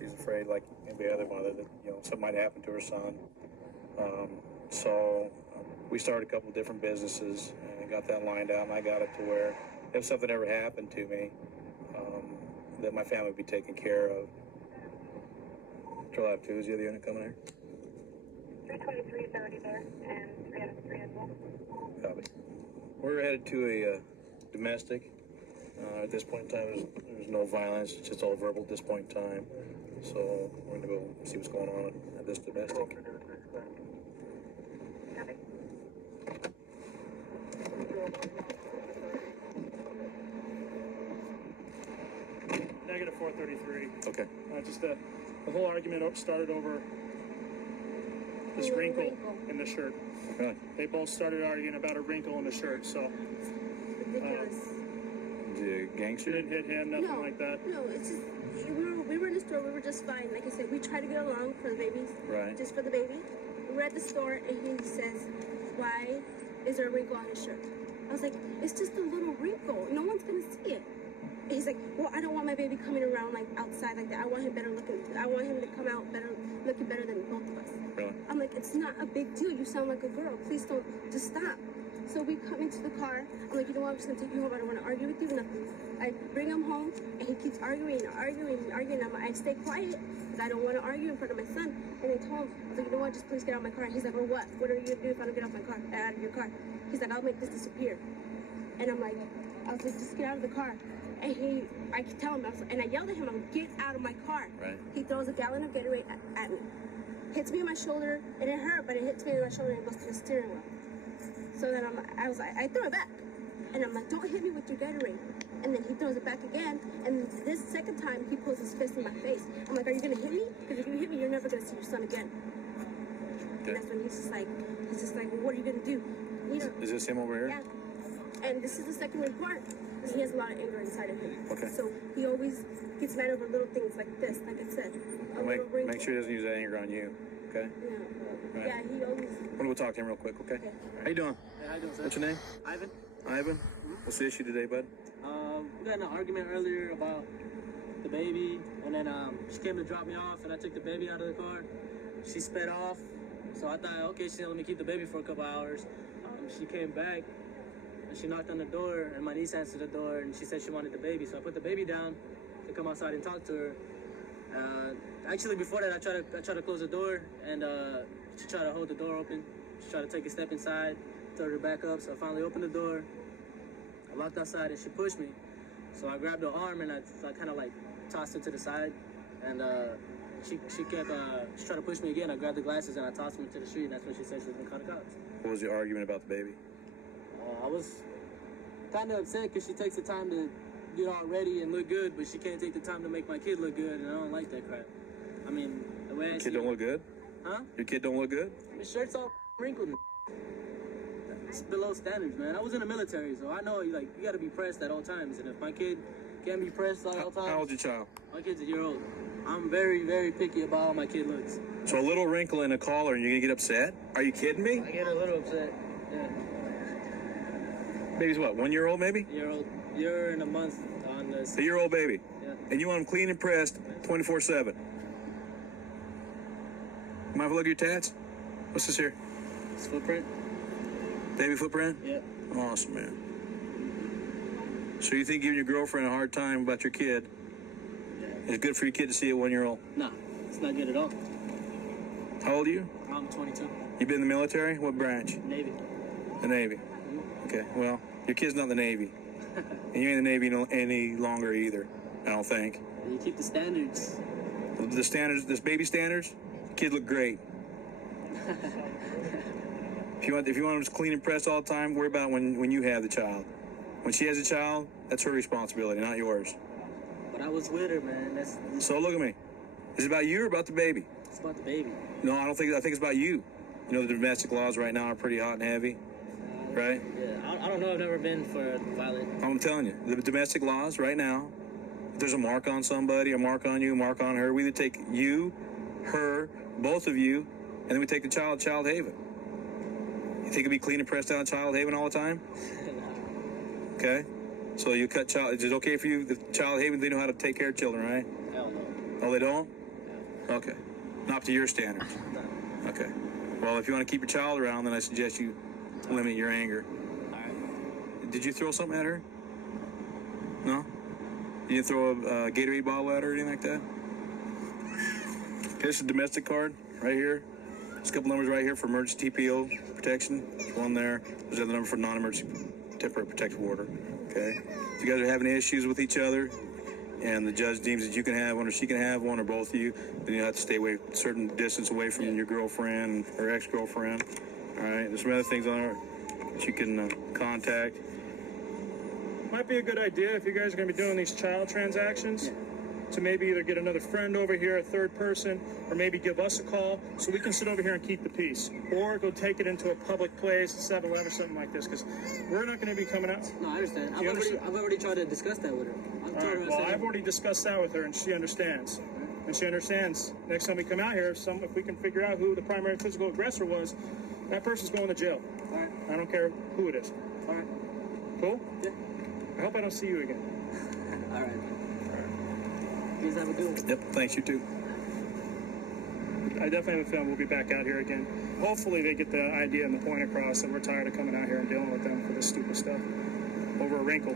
She's afraid, like any other mother, that something might happen to her son. So we started a couple of different businesses and got that lined out, and I got it to where if something ever happened to me, that my family would be taken care of. Control F2, is the other unit coming here? 323 is already there, and 303 as well. Copy. We're headed to a domestic. At this point in time, there's no violence. It's just all verbal at this point in time. So we're going to go see what's going on at this domestic. Copy. Negative 433. Okay. Just the whole argument started over this wrinkle in the shirt. Really? They both started arguing about a wrinkle in the shirt, so Ridiculous. The gangster? didn't hit him, nothing like that. No, it's just, we were in the store, we were just fine. Like I said, we tried to get along for the babies. Right. Just for the baby. We were at the store and he says, why is there a wrinkle on his shirt? I was like, it's just a little wrinkle. No one's gonna see it. And he's like, well, I don't want my baby coming around like outside like that. I want him better looking. I want him to come out better, looking better than both of us. Really? I'm like, it's not a big deal. You sound like a girl. Please don't, just stop. So we come into the car. I'm like, you know what? I'm just gonna take you home. I don't want to argue with you. Nothing. I bring him home, and he keeps arguing. I stay quiet because I don't want to argue in front of my son. And I told him, I was like, you know what? Just please get out of my car. And he's like, well, what? What are you gonna do if I don't get off my car? Out of your car? He's like, I'll make this disappear. And I'm like, I was like, just get out of the car. And I could tell him, and I yelled at him, I'm like, get out of my car. Right. He throws a gallon of Gatorade at me. Hits me on my shoulder, and it hurt, but it hits me on my shoulder and it goes to the steering wheel. So then I throw it back. And I'm like, don't hit me with your Gatorade. And then he throws it back again, and this second time, he pulls his fist in my face. I'm like, are you gonna hit me? Because if you hit me, you're never gonna see your son again. Okay. And that's when he's just like, well, what are you gonna do? Is this him over here? Yeah. And this is the second report. He has a lot of anger inside of him. Okay. So he always gets mad over little things like this, like I said. Make sure he doesn't use that anger on you, okay? Yeah. Right. Yeah, he always... I'm gonna go talk to him real quick, okay? How you doing? Hey, how you doing, sir? What's your name? Ivan. Ivan? What's the issue today, bud? We got in an argument earlier about the baby, and then she came to drop me off, and I took the baby out of the car. She sped off, so I thought, okay, she's gonna let me keep the baby for a couple hours. She came back, and she knocked on the door, and my niece answered the door, and she said she wanted the baby. So I put the baby down to come outside and talk to her. Actually, before that, I tried to close the door, and she tried to hold the door open. She tried to take a step inside, throw her back up. So I finally opened the door. I walked outside, and she pushed me. So I grabbed her arm, and I kind of like tossed her to the side, and she kept she tried to push me again. I grabbed the glasses and I tossed them into the street. And that's when she said she was gonna call the cops. What was the argument about the baby? I was kind of upset because she takes the time to get all ready and look good, but she can't take the time to make my kid look good, and I don't like that crap. I mean, the way I Your see kid don't it- look good? Huh? Your kid don't look good? His shirt's all wrinkled and it's below standards, man. I was in the military, so I know you gotta be pressed at all times, and if my kid can't be pressed at all times... How old's your child? My kid's a year old. I'm very, very picky about how my kid looks. So a little wrinkle in a collar and you're gonna get upset? Are you kidding me? I get a little upset. Yeah. Baby's what, 1 year old maybe? Year and a month on this. A year old baby. Yeah. And you want him clean and pressed 24/7. Mind if I look at your tats? What's this here? His footprint? Baby footprint? Yeah. Awesome, man. So you think giving your girlfriend a hard time about your kid is good for your kid to see a 1 year old? Nah, it's not good at all. How old are you? I'm 22. You been in the military? What branch? Navy. The Navy. Okay, well, your kid's not in the Navy. And you ain't in the Navy any longer either, I don't think. You keep the standards. The standards, this baby standards, kid look great. If you want them to clean and pressed all the time, worry about when you have the child. When she has a child, that's her responsibility, not yours. But I was with her, man. So look at me. Is it about you or about the baby? It's about the baby. No, I think it's about you. You know, the domestic laws right now are pretty hot and heavy, right? Yeah, I don't know. I've never been for violent. I'm telling you, the domestic laws right now, if there's a mark on somebody, a mark on you, a mark on her, we either take you, her, both of you, and then we take the child haven. You think it'd be clean and pressed down child haven all the time? Okay? So you cut child, is it okay for you, the child haven, they know how to take care of children, right? Hell no. Oh, they don't? Okay. Not to your standards. Okay. Well, if you want to keep your child around, then I suggest you limit your anger. All right. Did you throw something at her? No? You didn't throw a Gatorade bottle at her or anything like that? Here's a domestic card right here. There's a couple numbers right here for emergency TPO protection. There's one there. There's another number for non-emergency temporary protective order. Okay? If you guys are having issues with each other and the judge deems that you can have one or she can have one or both of you, then you have to stay away a certain distance away from your girlfriend or ex-girlfriend. All right? There's some other things on there that you can contact. Might be a good idea if you guys are going to be doing these child transactions to maybe either get another friend over here, a third person, or maybe give us a call so we can sit over here and keep the peace. Or go take it into a public place, 7-Eleven or something like this, because we're not going to be coming out. No, I understand. You understand? I've already tried to discuss that with her. I've All told right, her, I well, said, I've already discussed that with her, and she understands. And she understands next time we come out here, if we can figure out who the primary physical aggressor was, that person's going to jail. all right, I don't care who it is. all right, Cool? yeah, I hope I don't see you again. all right. You guys have a good one. Yep. Thanks, you too. I definitely have a feeling we'll be back out here again. Hopefully they get the idea and the point across that we're tired of coming out here and dealing with them for this stupid stuff over a wrinkle.